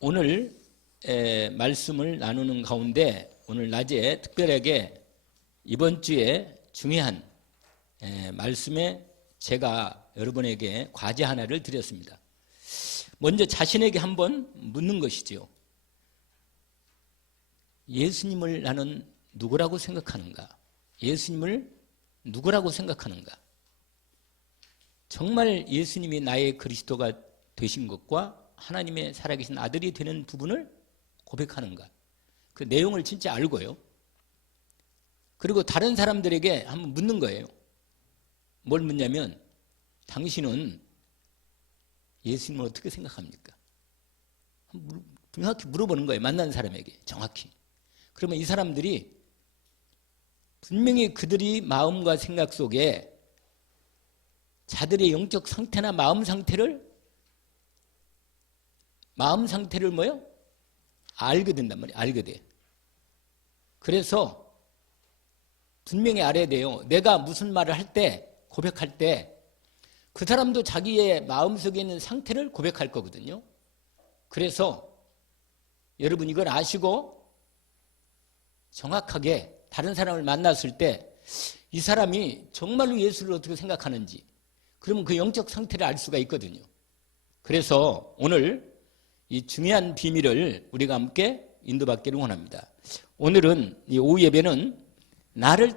오늘 말씀을 나누는 가운데 오늘 낮에 특별하게 이번 주에 중요한 말씀에 제가 여러분에게 과제 하나를 드렸습니다. 먼저 자신에게 한번 묻는 것이지요. 예수님을 나는 누구라고 생각하는가? 예수님을 누구라고 생각하는가? 정말 예수님이 나의 그리스도가 되신 것과 하나님의 살아계신 아들이 되는 부분을 고백하는가? 그 내용을 진짜 알고요. 그리고 다른 사람들에게 한번 묻는 거예요. 뭘 묻냐면 당신은 예수님을 어떻게 생각합니까? 정확히 물어보는 거예요. 만난 사람에게 정확히. 그러면 이 사람들이 분명히 그들이 마음과 생각 속에 자들의 영적 상태나 마음 상태를 뭐요? 알게 된단 말이에요. 알게 돼. 그래서 분명히 알아야 돼요. 내가 무슨 말을 할 때, 고백할 때 그 사람도 자기의 마음속에 있는 상태를 고백할 거거든요. 그래서 여러분 이걸 아시고 정확하게 다른 사람을 만났을 때 이 사람이 정말로 예수를 어떻게 생각하는지 그러면 그 영적 상태를 알 수가 있거든요. 그래서 오늘 이 중요한 비밀을 우리가 함께 인도받기를 원합니다. 오늘은 이 오후 예배는 나를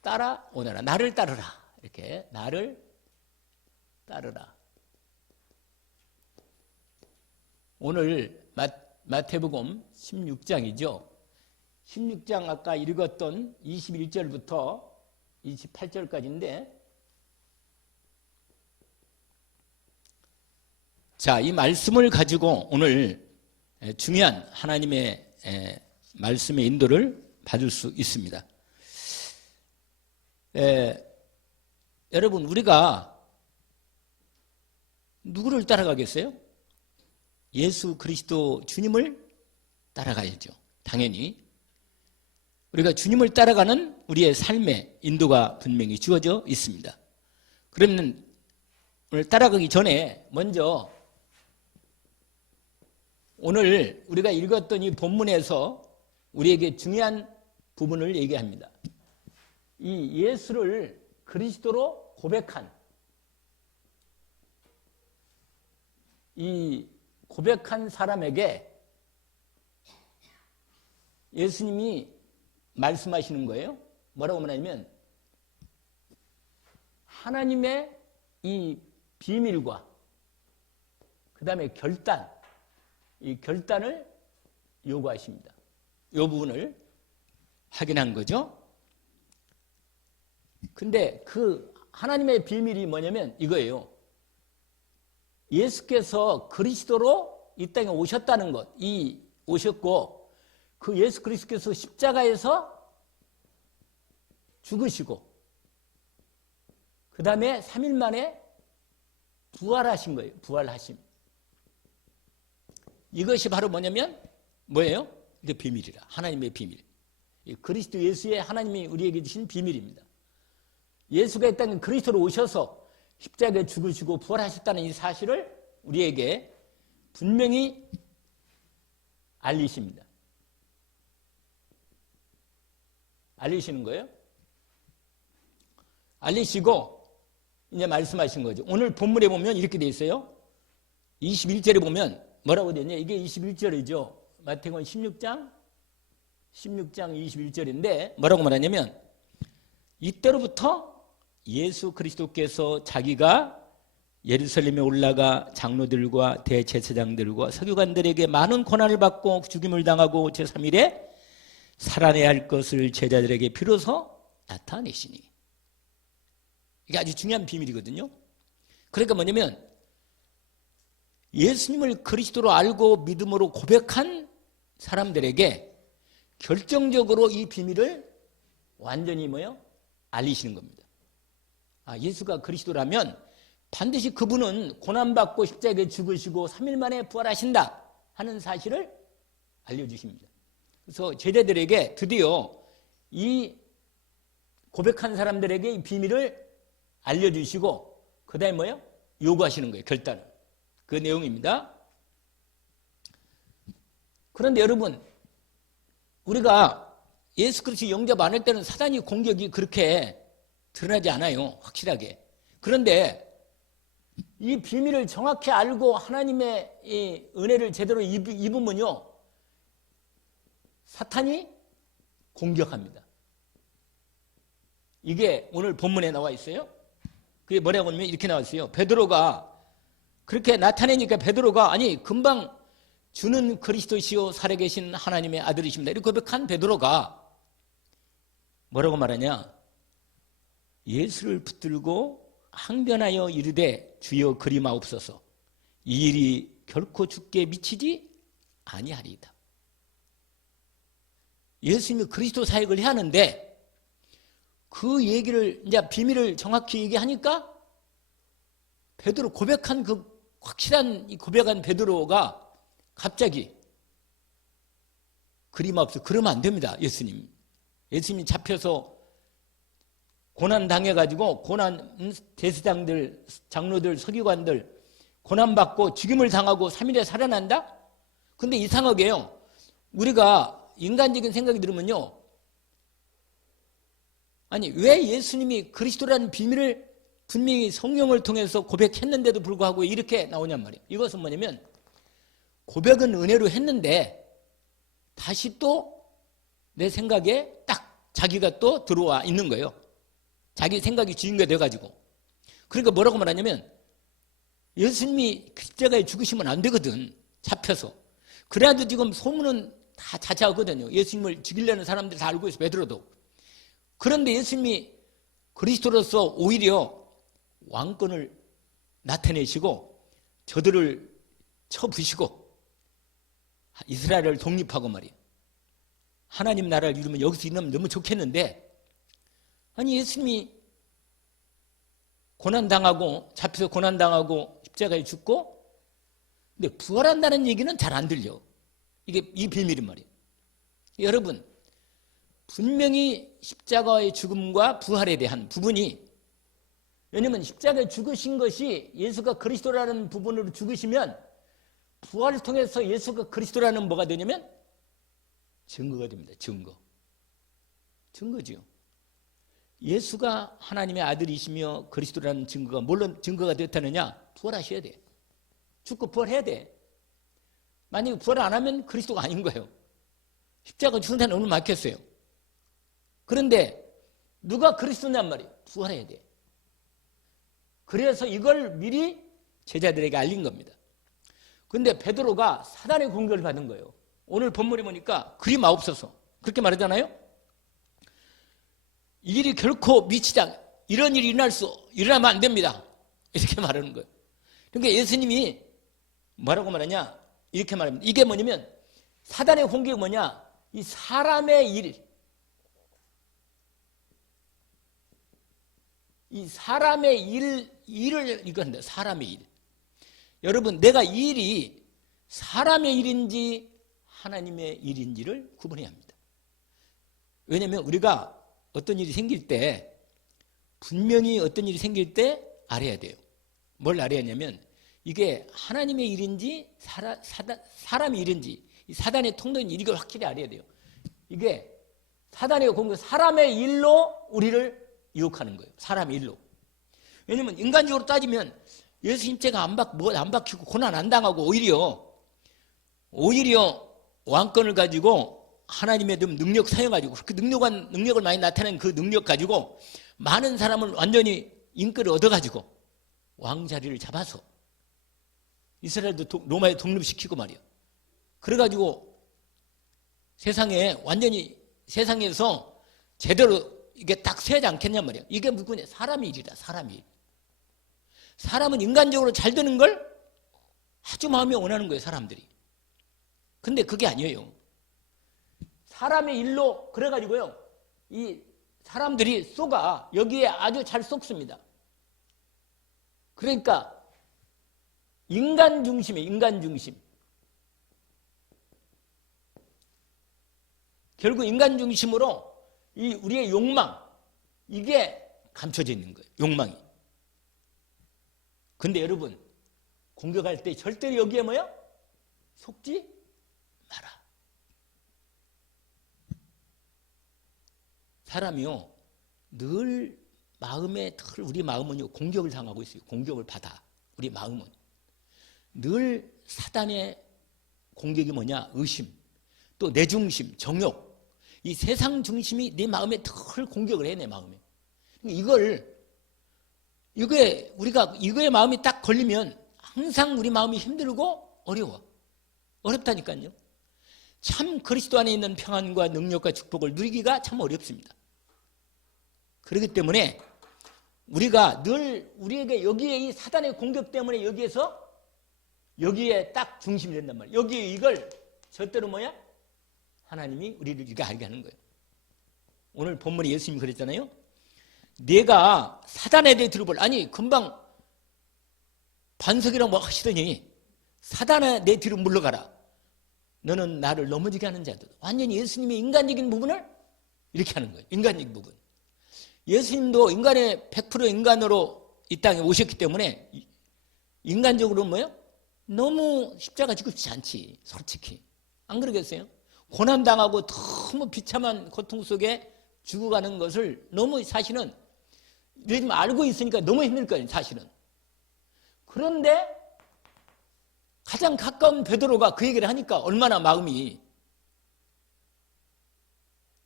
따라오너라. 나를 따르라. 이렇게 나를 따르라. 오늘 마태복음 16장이죠. 16장 아까 읽었던 21절부터 28절까지인데 자, 이 말씀을 가지고 오늘 중요한 하나님의 말씀의 인도를 받을 수 있습니다. 여러분 우리가 누구를 따라가겠어요? 예수 그리스도 주님을 따라가야죠. 당연히 우리가 주님을 따라가는 우리의 삶의 인도가 분명히 주어져 있습니다. 그러면 오늘 따라가기 전에 먼저 오늘 우리가 읽었던 이 본문에서 우리에게 중요한 부분을 얘기합니다. 이 예수를 그리스도로 고백한 이 고백한 사람에게 예수님이 말씀하시는 거예요. 뭐라고 말하냐면 하나님의 이 비밀과 그 다음에 결단, 이 결단을 요구하십니다. 이 부분을 확인한 거죠. 근데 그 하나님의 비밀이 뭐냐면 이거예요. 예수께서 그리스도로 이 땅에 오셨다는 것, 이 오셨고 그 예수 그리스도께서 십자가에서 죽으시고 그 다음에 3일 만에 부활하신 거예요. 부활하심. 이것이 바로 뭐냐면 뭐예요? 이게 비밀이라. 하나님의 비밀. 그리스도 예수의 하나님이 우리에게 주신 비밀입니다. 예수가 이 땅에 그리스도로 오셔서 십자가에 죽으시고 부활하셨다는 이 사실을 우리에게 분명히 알리십니다. 알리시는 거예요. 알리시고 이제 말씀하신 거죠. 오늘 본문에 보면 이렇게 돼 있어요. 21절에 보면 뭐라고 되냐? 이게 21절이죠. 마태복음 16장 21절인데 뭐라고 말하냐면 이때로부터 예수 그리스도께서 자기가 예루살렘에 올라가 장로들과 대제사장들과 서기관들에게 많은 고난을 받고 죽임을 당하고 제3일에 살아내야 할 것을 제자들에게 비로소 나타내시니. 이게 아주 중요한 비밀이거든요. 그러니까 뭐냐면 예수님을 그리스도로 알고 믿음으로 고백한 사람들에게 결정적으로 이 비밀을 완전히 알리시는 겁니다. 예수가 그리스도라면 반드시 그분은 고난받고 십자가에 죽으시고 3일 만에 부활하신다 하는 사실을 알려주십니다. 그래서 제자들에게 드디어 이 고백한 사람들에게 이 비밀을 알려주시고 그 다음에 요구하시는 거예요. 결단을. 그 내용입니다. 그런데 여러분, 우리가 예수 그리스도 영접 안 할 때는 사단이 공격이 그렇게 드러나지 않아요. 확실하게. 그런데 이 비밀을 정확히 알고 하나님의 이 은혜를 제대로 입으면요, 사탄이 공격합니다. 이게 오늘 본문에 나와 있어요. 그게 뭐라고 하면 이렇게 나와 있어요. 베드로가 그렇게 나타내니까 베드로가 아니 금방 주는 그리스도시요 살아계신 하나님의 아들이십니다. 이렇게 고백한 베드로가 뭐라고 말하냐? 예수를 붙들고 항변하여 이르되 주여 그리마옵소서. 이 일이 결코 죽게 미치지 아니하리이다. 예수님이 그리스도 사역을 해야 하는데 그 얘기를 이제 비밀을 정확히 얘기하니까 베드로 고백한 그 확실한 이 고백한 베드로가 갑자기 그리마옵소서. 그러면 안 됩니다. 예수님이 잡혀서 고난 당해가지고 고난 대제사장들, 장로들, 서기관들 고난받고 죽임을 당하고 3일에 살아난다? 근데 이상하게요. 우리가 인간적인 생각이 들으면요. 아니 왜 예수님이 그리스도라는 비밀을 분명히 성령을 통해서 고백했는데도 불구하고 이렇게 나오냔 말이에요. 이것은 뭐냐면 고백은 은혜로 했는데 다시 또 내 생각에 딱 자기가 또 들어와 있는 거예요. 자기 생각이 주인공이 돼가지고. 그러니까 뭐라고 말하냐면 예수님이 십자가에 죽으시면 안 되거든. 잡혀서. 그래도 지금 소문은 다 자자하거든요. 예수님을 죽이려는 사람들이 다 알고 있어. 베드로도. 그런데 예수님이 그리스도로서 오히려 왕권을 나타내시고 저들을 쳐부시고 이스라엘을 독립하고 말이에요. 하나님 나라를 이루면 여기서 있으면 너무 좋겠는데 아니 예수님이 고난당하고 잡혀서 고난당하고 십자가에 죽고 근데 부활한다는 얘기는 잘 안 들려. 이게 이 비밀인 말이에요. 여러분 분명히 십자가의 죽음과 부활에 대한 부분이 왜냐하면 십자가에 죽으신 것이 예수가 그리스도라는 부분으로 죽으시면 부활을 통해서 예수가 그리스도라는 뭐가 되냐면 증거가 됩니다. 증거지요. 예수가 하나님의 아들이시며 그리스도라는 증거가 물론 증거가 됐다느냐? 부활하셔야 돼. 죽고 부활해야 돼. 만약에 부활 안 하면 그리스도가 아닌 거예요. 십자가 죽은 자는 오늘 막혔어요. 그런데 누가 그리스도냔 말이에요. 부활해야 돼. 그래서 이걸 미리 제자들에게 알린 겁니다. 그런데 베드로가 사단의 공격을 받은 거예요. 오늘 본문에 보니까 그리마옵소서 그렇게 말하잖아요. 이 일이 결코 미치지 않 이런 일이 일어나면 안 됩니다. 이렇게 말하는 거예요. 그러니까 예수님이 뭐라고 말하냐 이렇게 말합니다. 이게 뭐냐면 사단의 공격이 뭐냐 이 사람의 일을 이건데 사람의 일. 여러분 내가 이 일이 사람의 일인지 하나님의 일인지를 구분해야 합니다. 왜냐하면 우리가 어떤 일이 생길 때 분명히 어떤 일이 생길 때 알아야 돼요. 뭘 알아야 하냐면 이게 하나님의 일인지 사람의 일인지 사단의 통로인 일이 확실히 알아야 돼요. 이게 사단의 공격 사람의 일로 우리를 유혹하는 거예요. 사람의 일로. 왜냐하면 인간적으로 따지면 예수님 죄가 안 박히고 고난 안 당하고 오히려 왕권을 가지고 하나님의 능력 사용가지고 그 능력을 많이 나타낸 그 능력 가지고 많은 사람을 완전히 인권을 얻어가지고 왕자리를 잡아서 이스라엘도 로마에 독립시키고 말이야. 그래가지고 세상에서 제대로 이게 딱 서야지 않겠냔 말이야. 이게 무슨 사람의 일이다. 사람의 일. 사람은 인간적으로 잘 되는 걸 아주 마음에 원하는 거예요. 사람들이. 근데 그게 아니에요. 사람의 일로 그래가지고요. 이 사람들이 쏘가 여기에 아주 잘 쏙습니다. 그러니까 인간 중심이에요. 인간 중심. 결국 인간 중심으로 이 우리의 욕망 이게 감춰져 있는 거예요. 욕망이. 근데 여러분 공격할 때 절대로 여기에 뭐요? 속지 마라. 사람이요, 늘 마음에, 우리 마음은요, 공격을 당하고 있어요. 공격을 받아. 우리 마음은. 늘 사단의 공격이 뭐냐? 의심, 또 내 중심, 정욕. 이 세상 중심이 내 마음에 늘 공격을 해, 내 마음에. 이거에 마음이 딱 걸리면 항상 우리 마음이 힘들고 어려워. 어렵다니까요. 참 그리스도 안에 있는 평안과 능력과 축복을 누리기가 참 어렵습니다. 그렇기 때문에 우리가 늘 우리에게 여기에 이 사단의 공격 때문에 여기에 딱 중심이 된단 말이에요. 여기에 이걸 절대로 뭐야? 하나님이 우리를 이렇게 알게 하는 거예요. 오늘 본문에 예수님이 그랬잖아요. 내가 사단에 대해 들어볼, 아니 금방 반석이라고 뭐 하시더니 사단에 내 뒤로 물러가라. 너는 나를 넘어지게 하는 자들. 완전히 예수님의 인간적인 부분을 이렇게 하는 거예요. 인간적인 부분. 예수님도 100% 인간으로 이 땅에 오셨기 때문에 인간적으로 뭐예요? 너무 십자가 지고 싶지 않지. 솔직히. 안 그러겠어요? 고난당하고 너무 비참한 고통 속에 죽어가는 것을 너무 사실은 요즘 알고 있으니까 너무 힘들 거예요. 사실은. 그런데 가장 가까운 베드로가 그 얘기를 하니까 얼마나 마음이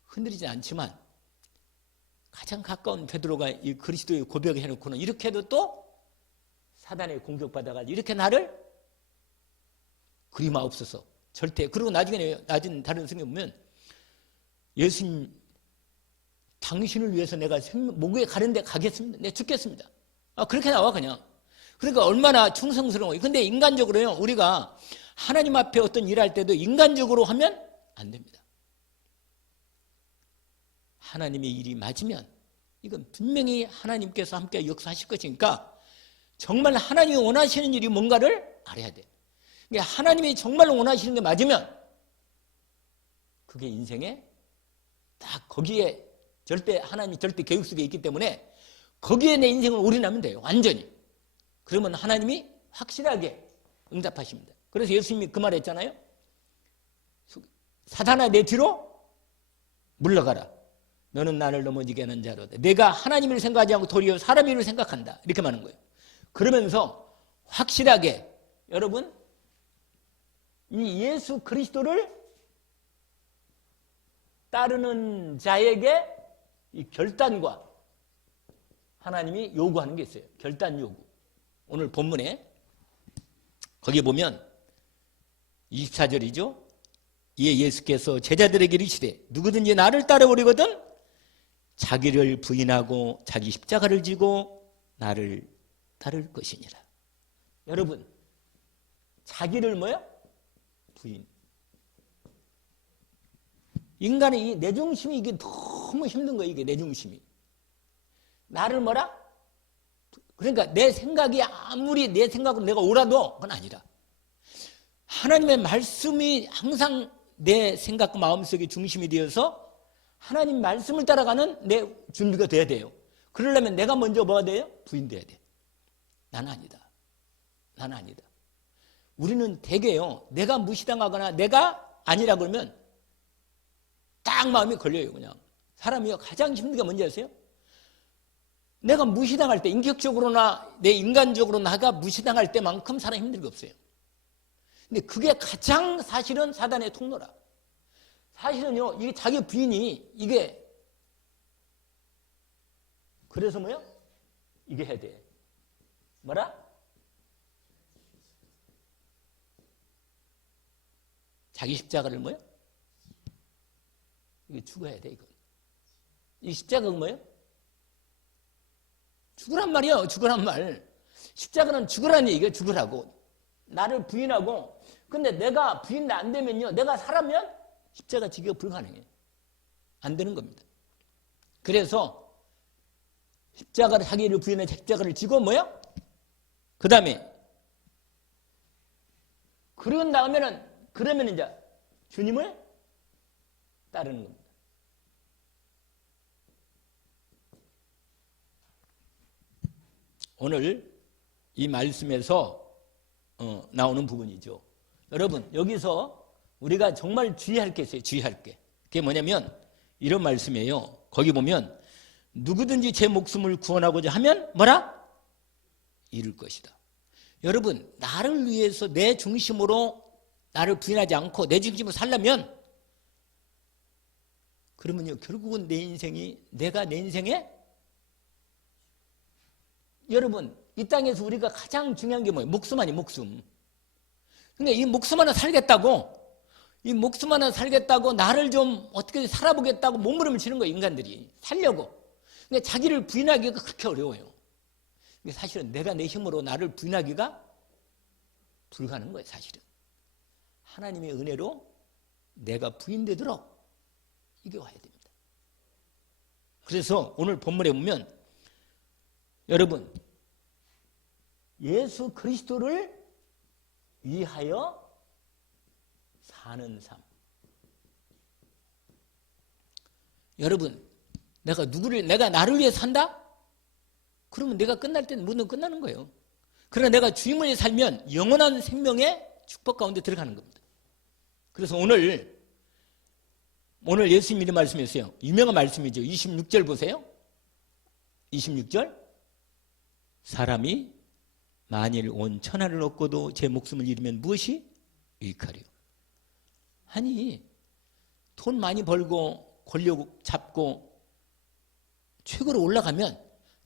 흔들리지 않지만 가장 가까운 베드로가 이 그리스도의 고백을 해놓고는 이렇게 해도 또 사단의 공격받아가지고 이렇게 나를 그리마옵소서. 절대. 그리고 나중에 다른 성경 보면 예수님 당신을 위해서 내가 목에 가는 데 가겠습니다. 내가 죽겠습니다. 그렇게 나와 그냥. 그러니까 얼마나 충성스러운 거예요. 근데 인간적으로요, 우리가 하나님 앞에 어떤 일할 때도 인간적으로 하면 안 됩니다. 하나님의 일이 맞으면 이건 분명히 하나님께서 함께 역사하실 것이니까 정말 하나님이 원하시는 일이 뭔가를 알아야 돼. 그러니까 하나님이 정말 원하시는 게 맞으면 그게 인생에 딱 거기에 하나님이 절대 계획 속에 있기 때문에 거기에 내 인생을 올인하면 돼요. 완전히. 그러면 하나님이 확실하게 응답하십니다. 그래서 예수님이 그 말 했잖아요. 사단아 내 뒤로 물러가라. 너는 나를 넘어지게 하는 자로다. 내가 하나님을 생각하지 않고 도리어 사람 일을 생각한다. 이렇게 말하는 거예요. 그러면서 확실하게 여러분 이 예수 그리스도를 따르는 자에게 이 결단과 하나님이 요구하는 게 있어요. 결단 요구. 오늘 본문에 거기 보면 24절이죠. 이에 예수께서 제자들에게 이르시되 누구든지 나를 따라오려거든 자기를 부인하고 자기 십자가를 지고 나를 따를 것이니라. 여러분 자기를 뭐요? 부인. 인간의 이 내중심이 이게 너무 힘든 거예요. 이게 내중심이. 나를 뭐라? 그러니까 내 생각이 아무리 내 생각으로 내가 옳아도 그건 아니라 하나님의 말씀이 항상 내 생각과 마음속에 중심이 되어서 하나님 말씀을 따라가는 내 준비가 돼야 돼요. 그러려면 내가 먼저 뭐가 돼요? 부인돼야 돼. 나는 아니다. 나는 아니다. 우리는 대개요. 내가 무시당하거나 내가 아니라 그러면 딱 마음이 걸려요. 그냥. 사람이요. 가장 힘든 게 뭔지 아세요? 내가 무시당할 때 인격적으로나 내 인간적으로 나가 무시당할 때만큼 사람이 힘든 게 없어요. 근데 그게 가장 사실은 사단의 통로라. 사실은요, 이게 자기 부인이 이게 그래서 뭐요? 이게 해야 돼. 뭐라? 자기 십자가를 뭐요? 이게 죽어야 돼, 이거. 이 십자가가 뭐예요? 죽으란 말이요, 죽으란 말. 십자가는 죽으라는 얘기예요, 죽으라고. 나를 부인하고, 근데 내가 부인 안 되면요, 내가 살아면 십자가 지기가 불가능해요. 안 되는 겁니다. 그래서 십자가를 자기를 부인해 십자가를 지고 뭐요? 그 다음에 그러면 이제 주님을 따르는 겁니다. 오늘 이 말씀에서 나오는 부분이죠. 여러분, 여기서 우리가 정말 주의할 게 있어요. 주의할 게. 그게 뭐냐면 이런 말씀이에요. 거기 보면 누구든지 제 목숨을 구원하고자 하면 뭐라? 잃을 것이다. 여러분, 나를 위해서 내 중심으로 나를 부인하지 않고 내 중심으로 살려면, 그러면요, 결국은 내 인생이, 내가 내 인생에, 여러분, 이 땅에서 우리가 가장 중요한 게 뭐예요? 목숨 아니, 목숨. 그러니까 이 목숨 하나 살겠다고, 이 목숨 하나 살겠다고 나를 좀 어떻게 살아보겠다고 몸부림을 치는 거예요, 인간들이. 살려고. 그러니까 자기를 부인하기가 그렇게 어려워요. 사실은 내가 내 힘으로 나를 부인하기가 불가능한 거예요, 사실은. 하나님의 은혜로 내가 부인되도록 이게 와야 됩니다. 그래서 오늘 본문에 보면, 여러분, 예수 그리스도를 위하여 사는 삶. 여러분, 내가 나를 위해 산다? 그러면 내가 끝날 때는 모든 끝나는 거예요. 그러나 내가 주님을 위해 살면 영원한 생명의 축복 가운데 들어가는 겁니다. 그래서 오늘 예수님이 말씀했어요. 유명한 말씀이죠. 26절 보세요. 26절. 사람이 만일 온 천하를 얻고도 제 목숨을 잃으면 무엇이 유익하리요? 아니, 돈 많이 벌고 권력 잡고 최고로 올라가면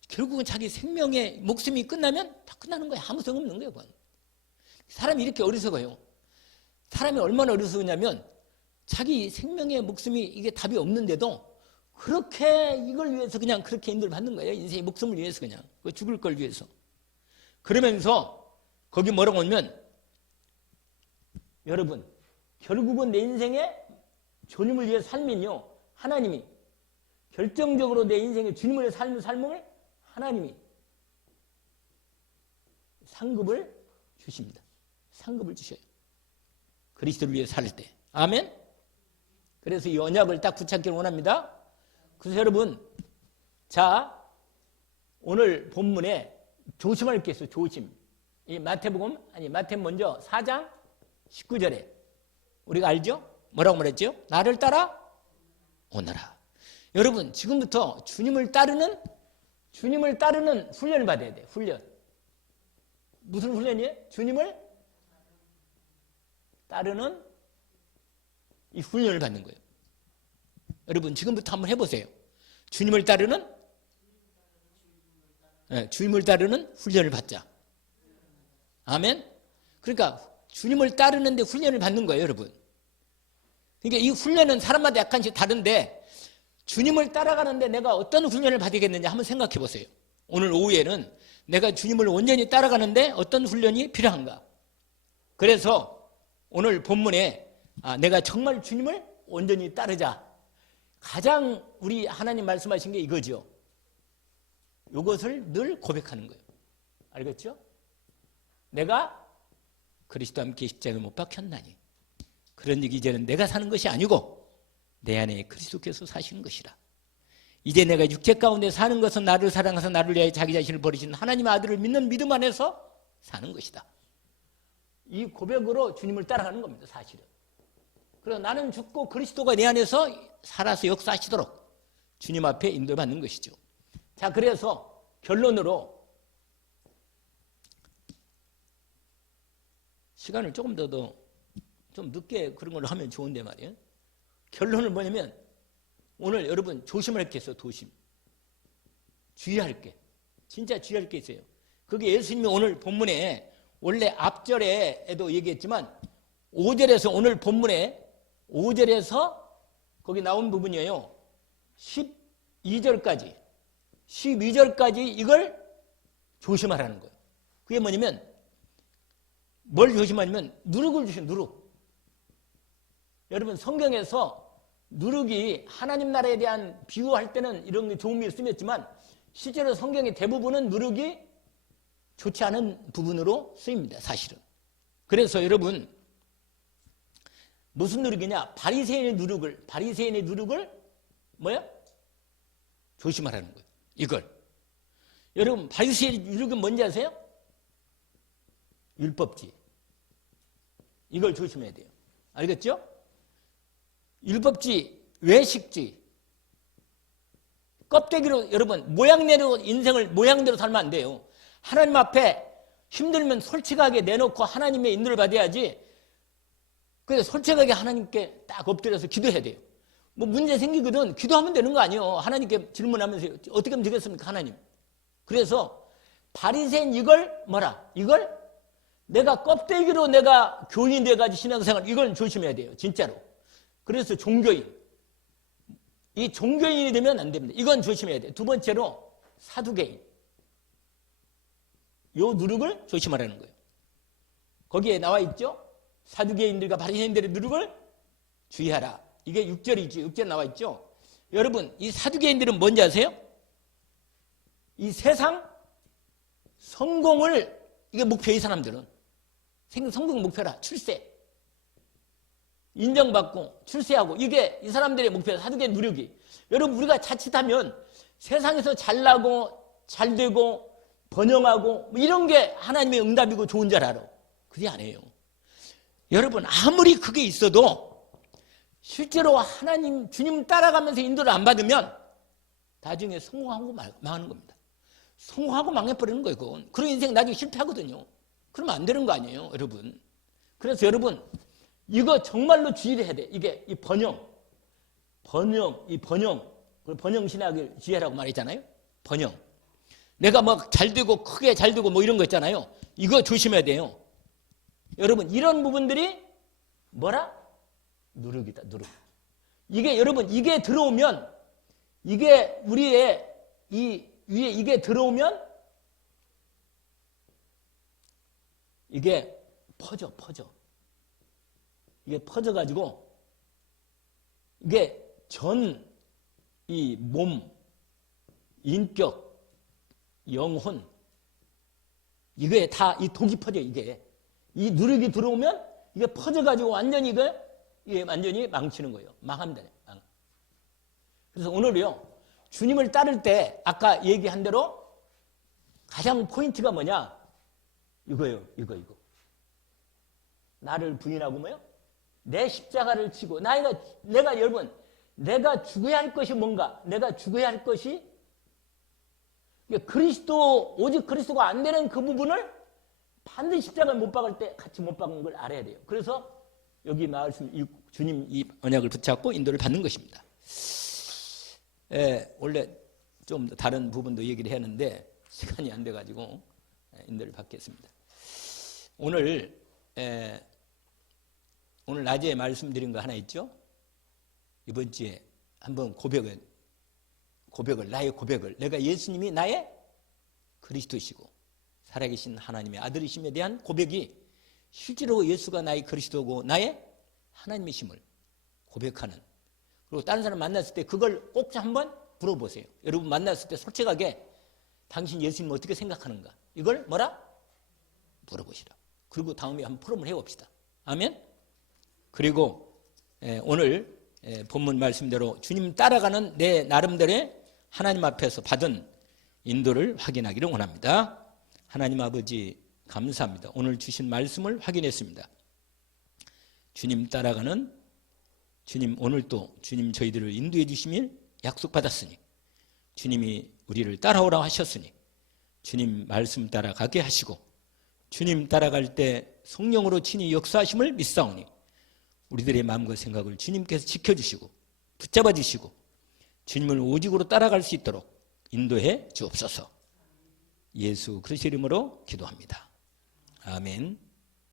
결국은 자기 생명의 목숨이 끝나면 다 끝나는 거예요. 아무 소용 없는 거예요. 그건. 사람이 이렇게 어리석어요. 사람이 얼마나 어리석으냐면 자기 생명의 목숨이 이게 답이 없는데도 그렇게 이걸 위해서 그냥 그렇게 힘들 받는 거예요. 인생의 목숨을 위해서 그냥. 죽을 걸 위해서. 그러면서 거기 뭐라고 하면, 여러분, 결국은 내 인생에 주님을 위해 살면요, 하나님이 결정적으로 내 인생에 주님을 위해 삶을 삶을 하나님이 상급을 주십니다. 상급을 주셔요. 그리스도를 위해 살 때. 아멘? 그래서 이 언약을 딱 붙잡기를 원합니다. 그래서 여러분, 자, 오늘 본문에 조심할 게 있어요. 조심. 이 마태복음, 마태 먼저 4장 19절에 우리가 알죠? 뭐라고 말했죠? 나를 따라 오너라. 여러분, 지금부터 주님을 따르는 훈련을 받아야 돼요. 훈련. 무슨 훈련이에요? 주님을 따르는 이 훈련을 받는 거예요. 여러분, 지금부터 한번 해보세요. 주님을 따르는 훈련을 받자. 아멘? 그러니까 주님을 따르는데 훈련을 받는 거예요, 여러분. 그러니까 이 훈련은 사람마다 약간씩 다른데, 주님을 따라가는데 내가 어떤 훈련을 받아야겠느냐 한번 생각해 보세요. 오늘 오후에는 내가 주님을 온전히 따라가는데 어떤 훈련이 필요한가. 그래서 오늘 본문에 내가 정말 주님을 온전히 따르자. 가장 우리 하나님 말씀하신 게 이거죠. 이것을 늘 고백하는 거예요. 알겠죠? 내가 그리스도와 함께 십자가에 못 박혔나니. 그런 얘기 이제는 내가 사는 것이 아니고 내 안에 그리스도께서 사시는 것이라. 이제 내가 육체 가운데 사는 것은 나를 사랑하사 나를 위하여 자기 자신을 버리신 하나님의 아들을 믿는 믿음 안에서 사는 것이다. 이 고백으로 주님을 따라가는 겁니다, 사실은. 그래서 나는 죽고 그리스도가 내 안에서 살아서 역사하시도록 주님 앞에 인도받는 것이죠. 자, 그래서 결론으로 시간을 조금 더 좀 늦게 그런 걸로 하면 좋은데 말이에요. 결론은 뭐냐면 오늘 여러분 조심할 게 있어요. 조심. 주의할 게. 진짜 주의할 게 있어요. 그게 예수님이 오늘 본문에 원래 앞절에도 얘기했지만 5절에서 오늘 본문에 5절에서 거기 나온 부분이에요. 12절까지 이걸 조심하라는 거예요. 그게 뭐냐면 뭘 조심하냐면 누룩을 주신 누룩. 여러분 성경에서 누룩이 하나님 나라에 대한 비유할 때는 이런 게 좋은 의미를 쓰였지만 실제로 성경의 대부분은 누룩이 좋지 않은 부분으로 쓰입니다. 사실은. 그래서 여러분 무슨 누룩이냐? 바리새인의 누룩을 뭐야? 조심하라는 거예요. 이걸. 여러분 바리새인의 누룩은 뭔지 아세요? 율법지. 이걸 조심해야 돼요. 알겠죠? 율법주의, 외식주의, 껍데기로 여러분 모양대로 인생을 모양대로 살면 안 돼요. 하나님 앞에 힘들면 솔직하게 내놓고 하나님의 인도를 받아야지. 그래서 솔직하게 하나님께 딱 엎드려서 기도해야 돼요. 뭐 문제 생기거든 기도하면 되는 거 아니에요. 하나님께 질문하면서 어떻게 하면 되겠습니까 하나님. 그래서 바리새인 이걸 뭐라? 이걸 내가 껍데기로 내가 교인이 돼가지고 신앙생활 이걸 조심해야 돼요. 진짜로. 그래서 종교인. 이 종교인이 되면 안 됩니다. 이건 조심해야 돼요. 두 번째로 사두개인. 요 누룩을 조심하라는 거예요. 거기에 나와 있죠. 사두개인들과 바리새인들의 누룩을 주의하라. 이게 6절이지. 6절 나와 있죠. 여러분 이 사두개인들은 뭔지 아세요? 이 세상 성공을 이게 목표예요. 이 사람들은. 성공 목표라. 출세. 인정받고 출세하고 이게 이 사람들의 목표예요. 사두개인 누룩이. 여러분 우리가 자칫하면 세상에서 잘나고 잘되고 번영하고 뭐 이런 게 하나님의 응답이고 좋은 줄 알아. 그게 아니에요. 여러분 아무리 그게 있어도 실제로 하나님 주님 따라가면서 인도를 안 받으면 나중에 성공하고 망하는 겁니다. 성공하고 망해버리는 거예요. 그건. 그런 인생 나중에 실패하거든요. 그러면 안 되는 거 아니에요. 여러분. 그래서 여러분 이거 정말로 주의를 해야 돼. 이게 이 번영 신학을 주의하라고 말했잖아요. 번영. 내가 막 잘되고 크게 잘되고 뭐 이런 거 있잖아요. 이거 조심해야 돼요. 여러분 이런 부분들이 뭐라? 누룩이다. 누룩. 이게 여러분 이게 들어오면 이게 우리의 이 위에 이게 들어오면 이게 퍼져. 이게 퍼져가지고 이게 전 이 몸, 인격, 영혼 이게 다 이 독이 퍼져. 이게 이 누룩이 들어오면 이게 퍼져가지고 완전히 이게 완전히 망치는 거예요. 망합니다. 그래서 오늘요 주님을 따를 때 아까 얘기한 대로 가장 포인트가 뭐냐? 이거예요. 이거. 나를 부인하고 뭐요? 내 십자가를 치고 내가 여러분 내가 죽어야 할 것이 뭔가? 내가 죽어야 할 것이 그리스도 오직 그리스도가 안 되는 그 부분을 반드시 십자가를 못 박을 때 같이 못 박은 걸 알아야 돼요. 그래서 여기 말씀 주님 이 언약을 붙잡고 인도를 받는 것입니다. 원래 좀 다른 부분도 얘기를 했는데 시간이 안 돼가지고 인도를 받겠습니다. 오늘 낮에 말씀드린 거 하나 있죠. 이번 주에 한번 나의 고백을 내가 예수님이 나의 그리스도시고 살아계신 하나님의 아들이심에 대한 고백이 실제로 예수가 나의 그리스도고 나의 하나님의 심을 고백하는. 그리고 다른 사람 만났을 때 그걸 꼭 한번 물어보세요. 여러분 만났을 때 솔직하게 당신 예수님 어떻게 생각하는가? 이걸 뭐라? 물어보시라. 그리고 다음에 한번 포럼을 해봅시다. 아멘? 그리고 오늘 본문 말씀대로 주님 따라가는 내 나름대로의 하나님 앞에서 받은 인도를 확인하기를 원합니다. 하나님 아버지 감사합니다. 오늘 주신 말씀을 확인했습니다. 주님 따라가는 주님 오늘도 주님 저희들을 인도해 주심을 약속받았으니 주님이 우리를 따라오라 하셨으니 주님 말씀 따라가게 하시고 주님 따라갈 때 성령으로 친히 역사하심을 믿사오니 우리들의 마음과 생각을 주님께서 지켜주시고 붙잡아 주시고 주님을 오직으로 따라갈 수 있도록 인도해 주옵소서. 예수 그리스도의 이름으로 기도합니다. 아멘.